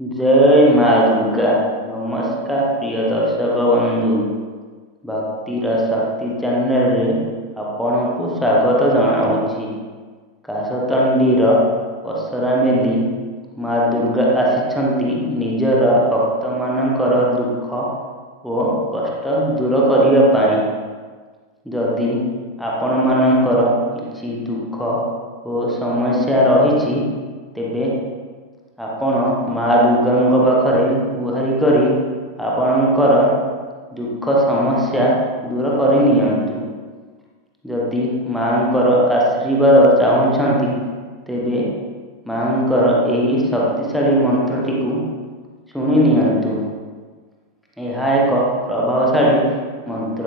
जय माँ दुर्गा। नमस्कार प्रिय दर्शक बंधु, भक्तिर शक्ति चैनल रे आपनकु स्वागत जनाऊँगी। काशतंडीर पसरा मेली माँ दुर्गा आसिछंती निजर भक्त मानकर दुख ओ कष्ट दूर करिया पाई। जदि आपण मानकर किछि दुख ओ समस्या रहिछि तेबे आपण माँ दुर्गांक पाखरे गुहारि करी आपणकर दुख समस्या दूर करि नियंतु। जदि माँकर आशीर्वाद चाहुछंती तेबे माँकर एही शक्तिशाली मंत्रटिकु शुणी नियंतु। यह एक प्रभावशाली मंत्र।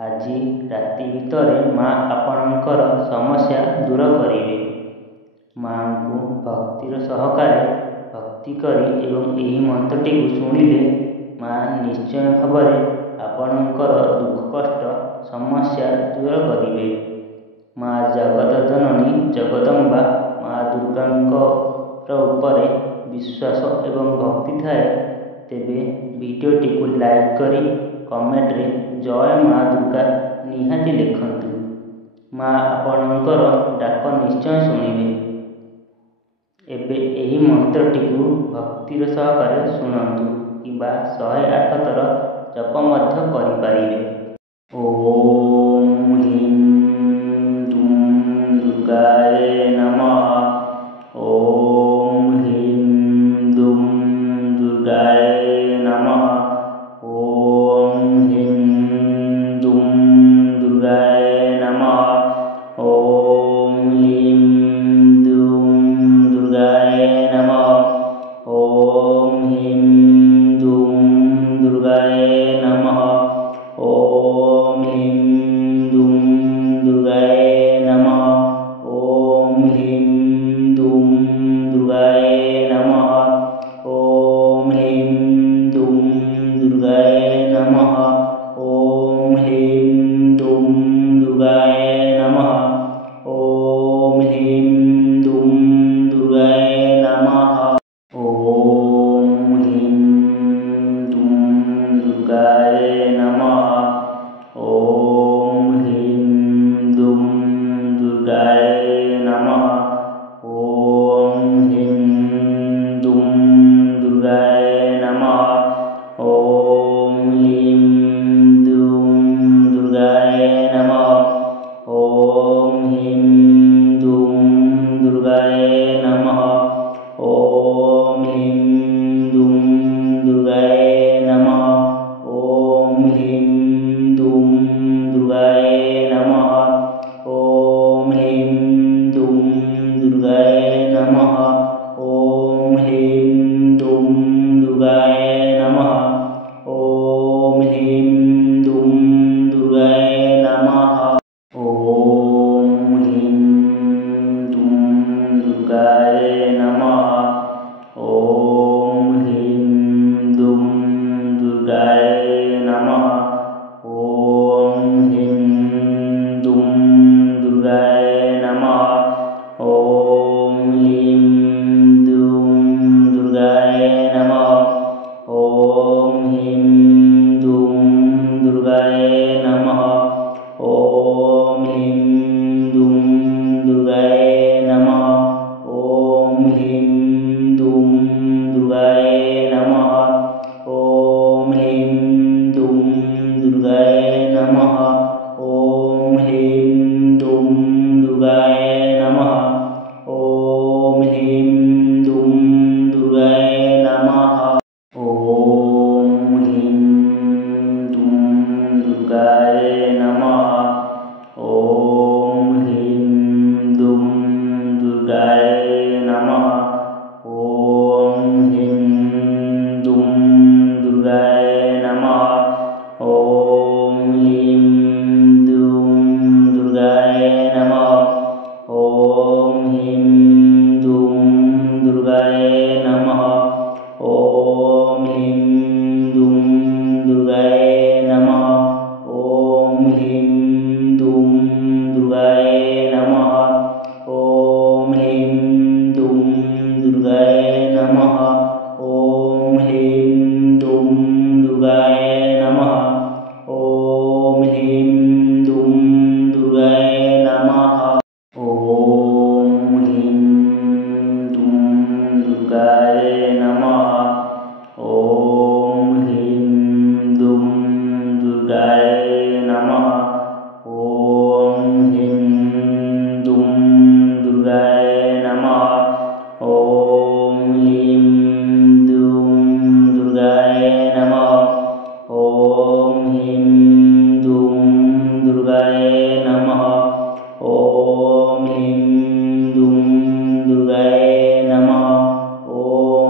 आज राति भितरे माँ आपणकर समस्या दूर करिवे। माँ को भक्तिर सहकारे भक्ति करी एवं यही मंत्रटिकु शुणिले माँ निश्चय भावरे आपणकर दुख कष्ट समस्या दूर करिवे। माँ जगत जननी जगदम्बा माँ दुर्गांकर उपरे विश्वास एवं भक्ति थाए तेबे वीडियोटिकु लाइक करी कमेंट रे जय माँ दुर्गा निहाती लिखंतु। माँ आपणकर डाक निश्चय शुणिवे। एबे एही मंत्रटिकु भक्तिर सहकारे शुणंतु किंबा 108 थर जप मध्य करिपारिबे। ओम ह्रीं दुं दुर्गाय नमः। ओम ह्रीं दुं दुर्गाय नमः। ओम ह्रीं दुं दुर्गाय नमः। ओम ह्रीं दुं दुर्गाय नमः। ओम ह्रीं दुं दुर्गाय नमः। ओम ह्रीं दुं दुर्गाय नमः। ओम ह्रीं दुं दुर्गाय नमः। ओम ह्रीं दुं दुर्गाय नमः। ओम ह्रीं दुं दुर्गाय नमः। ओम ह्रीं दुं दुर्गाय नमः। ओम ह्रीं दुं दुर्गाय नमः। ओम ह्रीं दुं दुर्गाय नमः। ओम ह्रीं दुं दुर्गाय नमः। ओम ह्रीं दुं दुर्गाय नमः। ओम ह्रीं दुं दुर्गाय नमः। ओम ह्रीं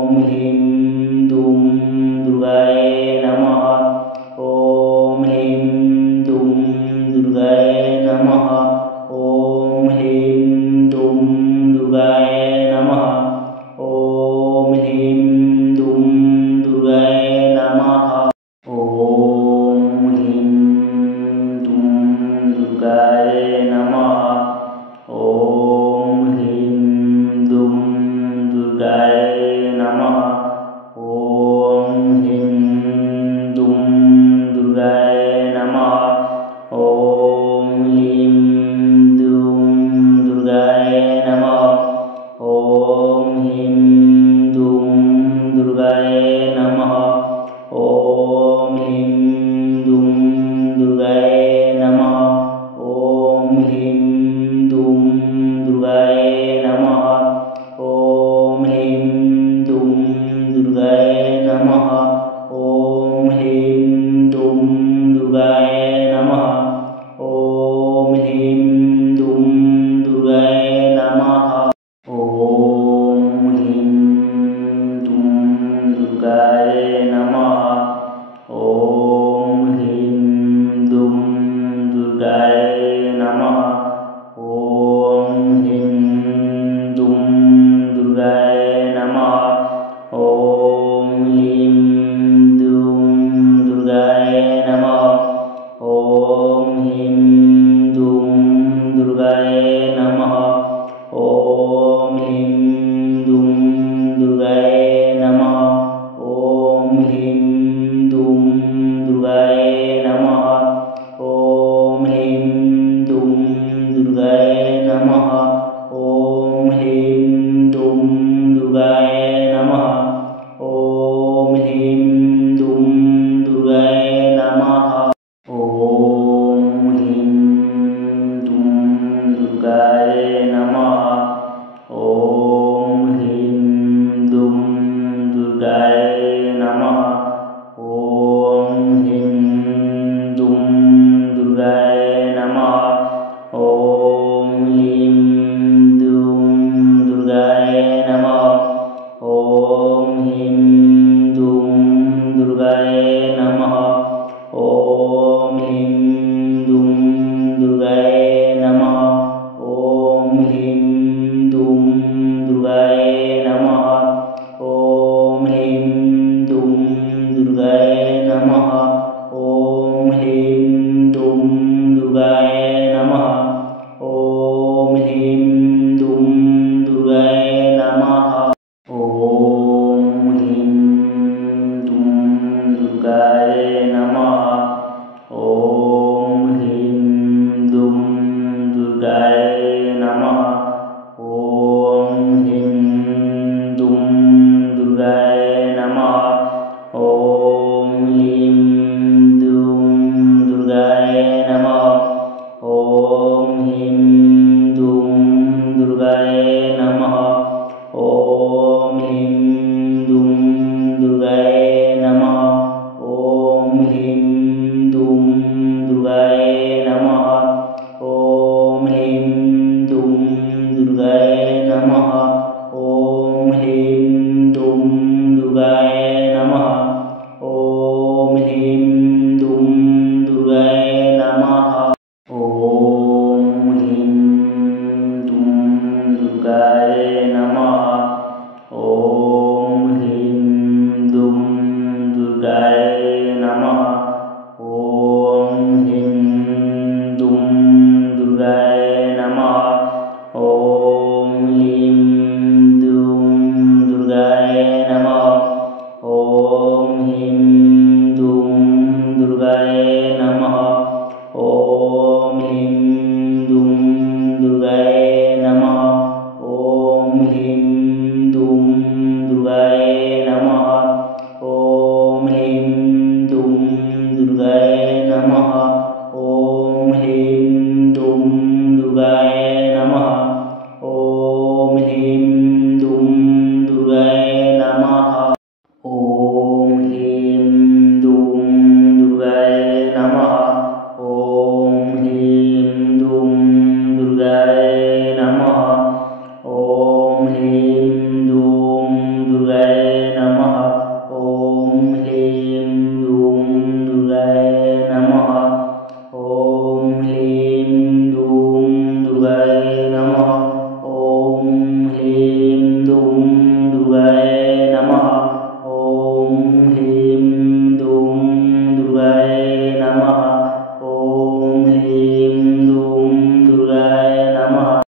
ଓಂ ହ୍ରୀಂ